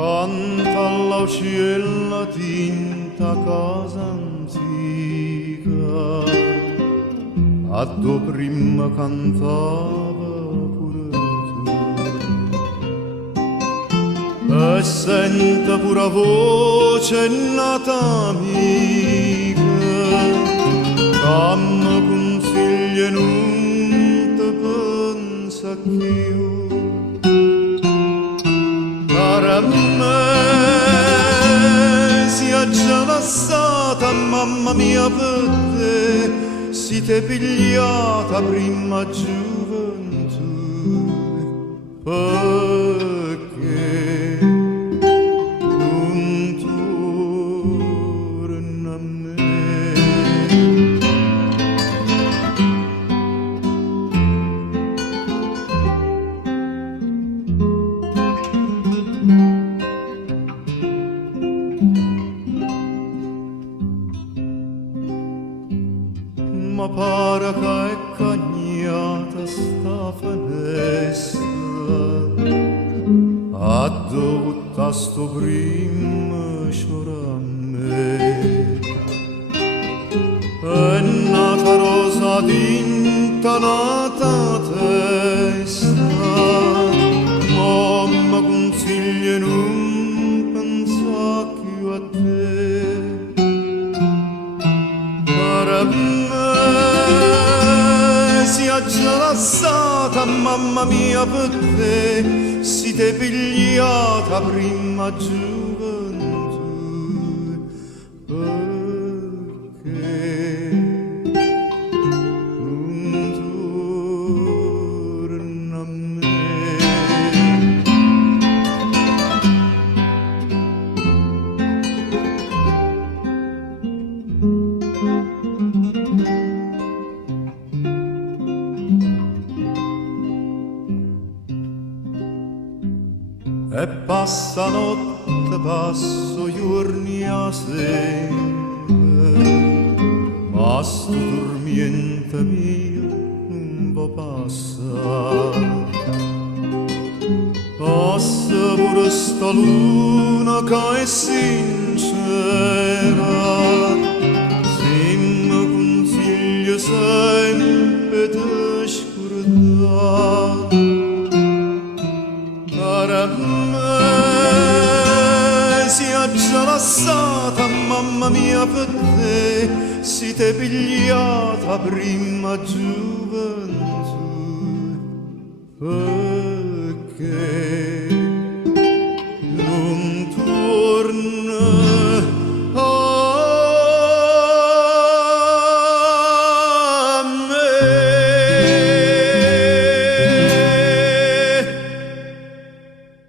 canta alla cielo tinta casa antica, a do prima cantava pure tu, e senta pure voce nata amica, che mi consiglia e non te pensa che io. Cara me, sia già passata, mamma mia, per te, si t'è pigliata prima gioventù, perché non torna a me. Ma pare che è cagnata sta finestra, ha dovuto sto prima sciora a me. È nata rosa tinta, nata testa, mamma consiglia non pensa più a te. Per me sia già lasciata, mamma mia, per te, si t'è pigliata prima gioventù, perché non torna a me. E passa notte, passo giorni a sempre, ma sto dormiente mio non va passare. Passa pure sta luna che è sincera, se mi consiglia sempre di scordare. Cara me, sia già lasciata, mamma mia, per te, si t'è pigliata prima gioventù, perché